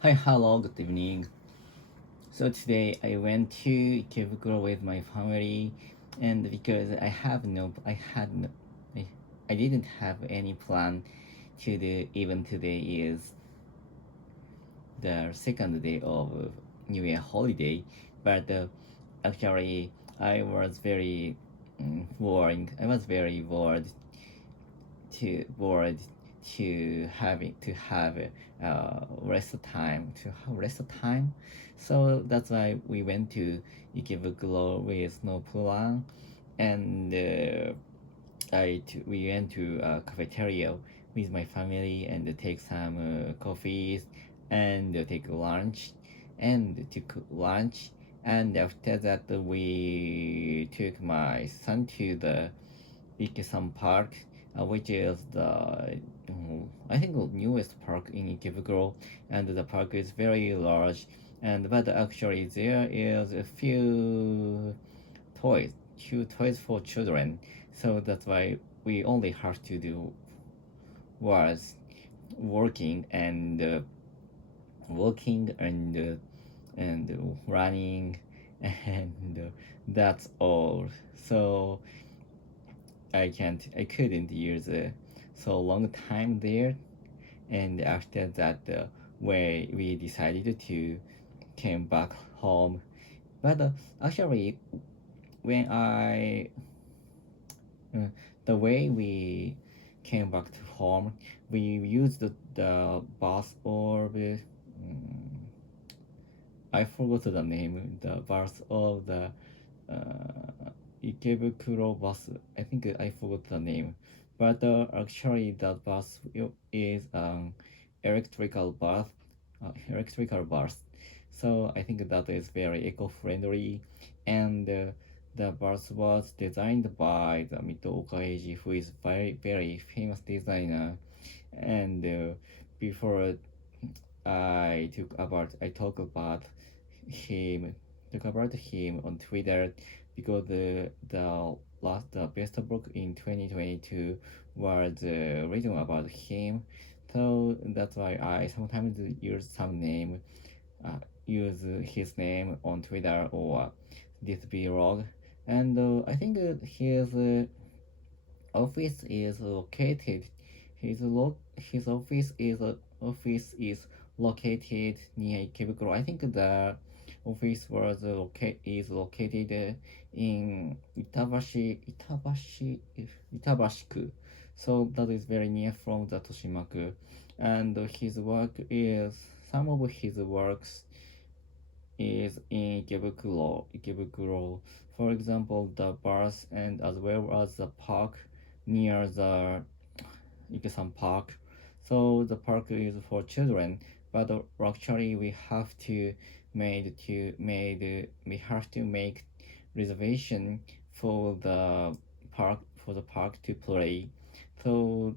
Hi, hello, good evening. So today I went to Ikebukuro with my family, and because I, I didn't have any plan to do. Even today is the second day of New Year holiday, but actually I was very boring. I was very bored to have rest time. So that's why we went to Ikebukuro with no plan, and we went to a cafeteria with my family and take some coffees and take lunch and took lunch. And after that we took my son to the Ikesan Park, which is I think the newest park in Ikebukuro, and the park is very large. And but actually there is a few toys for children. So that's why we only have to do was working and walking and running, and that's all. So I couldn't use so long time there. And after that, we decided to came back home. But actually, when I the way we came back to home, we used the bus or I forgot the name, the bus of the Ikebukuro bus. I think I forgot the name, but actually that bus is electrical bus, electrical bus. So I think that is very eco-friendly, and the bus was designed by the Mito Okaeji, who is very famous designer. And before I talk about him talk about him on Twitter, because the best book in 2022 was written about him. So that's why I sometimes use his name on Twitter or this blog. And I think office is located. His office is located near Ikebukuro. I think the office is located in Itabashiku. So that is very near from the Toshimaku. And some of his works is in Ikebukuro. For example, the bars and as well as the park near the Ikesan Park. So the park is for children, but actually we have to make reservation for the park to play. So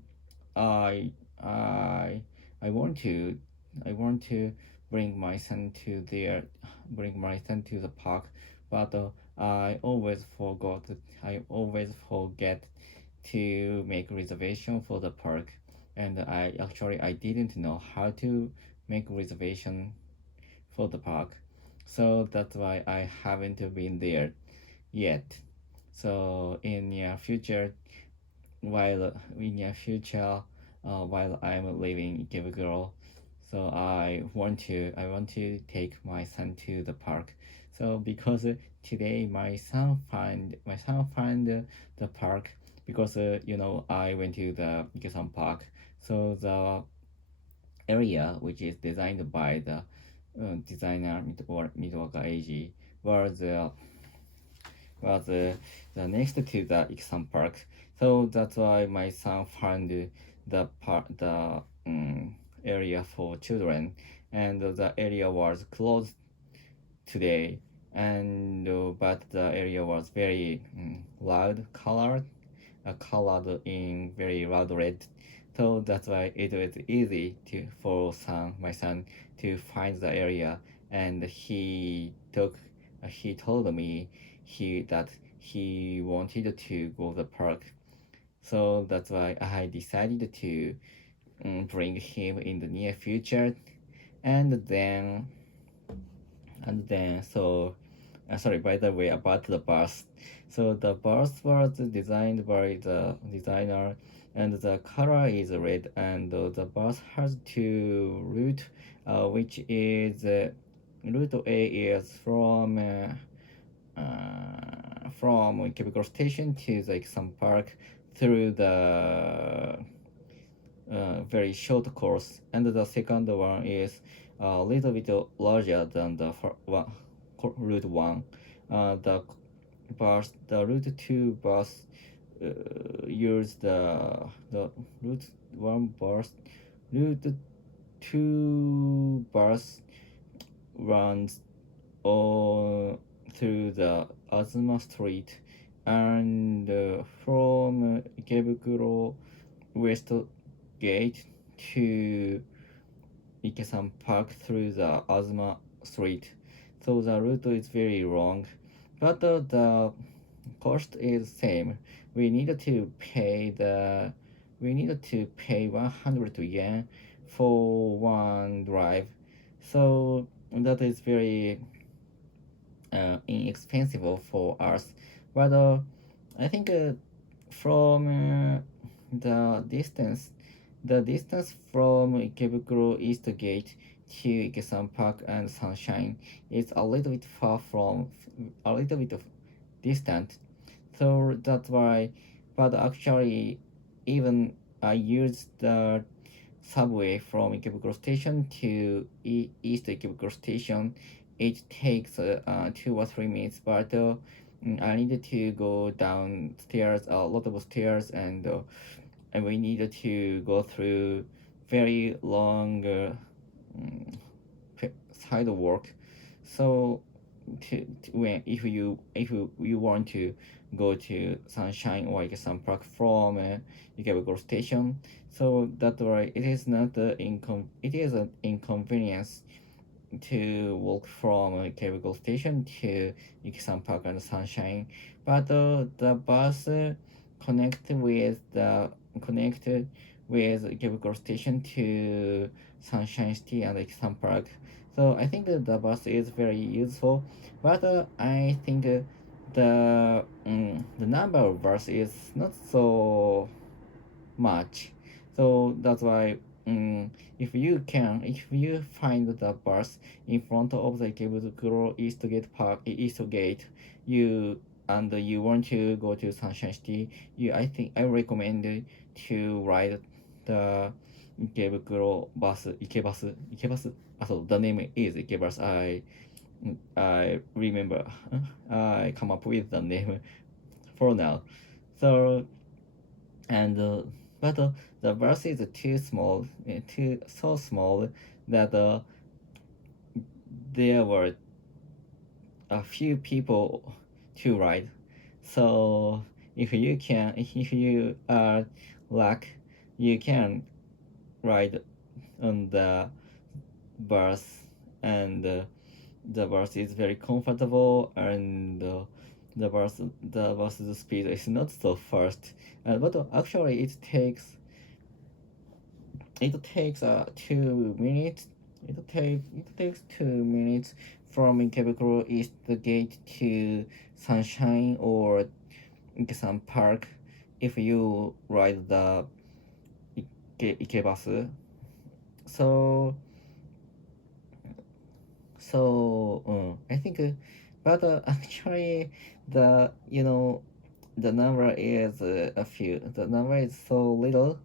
I I I want to I want to bring my son to there bring my son to the park, but I always forget to make reservation for the park, and I didn't know how to make reservation for the park. So that's why I haven't been there yet. So in near future, while I'm living in Ikebukuro, so I want to take my son to the park. So because today my son find the park, because I went to the Ikesan Park. So the area which is designed by the designer Mitsuoka Eiji was was the next to the Ikesan Park. So that's why my son found the area for children, and the area was closed today. And but the area was very colored in very loud red. So that's why it was easy for my son to find the area, and he told me that he wanted to go to the park. So that's why I decided to bring him in the near future. and then so sorry, by the way, about the bus. So the bus was designed by the designer, and the color is red, and the bus has two route, which is route A is from Ikebukuro Station to the Ikesan Park through the very short course, and the second one is a little bit larger than the route one. The route two bus use the route one bus. Route two bus runs all through the Azuma Street, and from Ikebukuro West Gate to Ikesan Park through the Azuma Street. So the route is very long, but the cost is same. We need to pay 100 yen for one drive. So that is very inexpensive for us. But I think from the distance the distance from Ikebukuro East Gate to Ikesan Park and Sunshine is a little bit distant. So that's why, but actually, even I use the subway from Ikebukuro Station to East Ikebukuro Station. It takes 2 or 3 minutes, but I needed to go downstairs, a lot of stairs, and we needed to go through very long mm, sidewalk. So when if you want to go to Sunshine or Ikesan Park from Ikebukuro Station, so that's why it is an inconvenience to walk from Ikebukuro Station to Ikesan Park and Sunshine, but the bus connected with Ikebukuro Station to Sunshine City and Ikesan Park. So I think that the bus is very useful, but I think the number of bus is not so much. So that's why if you find the bus in front of the Ikebukuro East Gate, you and you want to go to Sunshine City, I think I recommend to ride the Ikebus. So the name is Ikebus. I remember. I come up with the name for now. So and but the bus is too small, too so small that there were a few people to ride. So if you are luck, you can ride on the bus, and the bus is very comfortable, and the bus speed is not so fast, but actually it takes 2 minutes. It takes 2 minutes from Ikebukuro East Gate to Sunshine or Ikesan Park if you ride the Ikebasu. So I think, but actually the number is a few. The number is so little,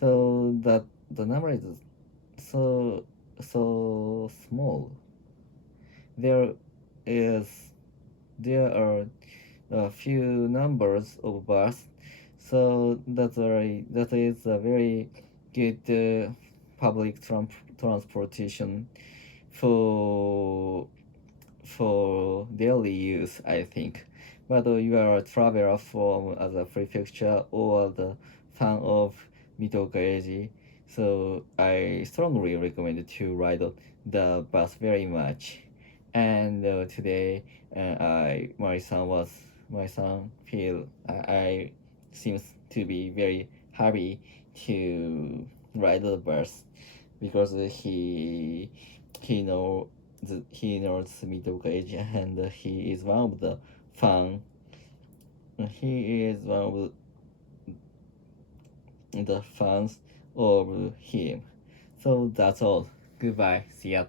so that the number is so so small. There is there are a few numbers of bus, so that is a very good public transportation for daily use, I think. Whether you are a traveler from other prefecture or the fan of Mitogaeji, so I strongly recommend to ride the bus very much. And today, my son I seems to be very happy to ride the bus because he knows middle age, and he is one of the fan. He is one of the fans of him. So that's all. Goodbye. See ya.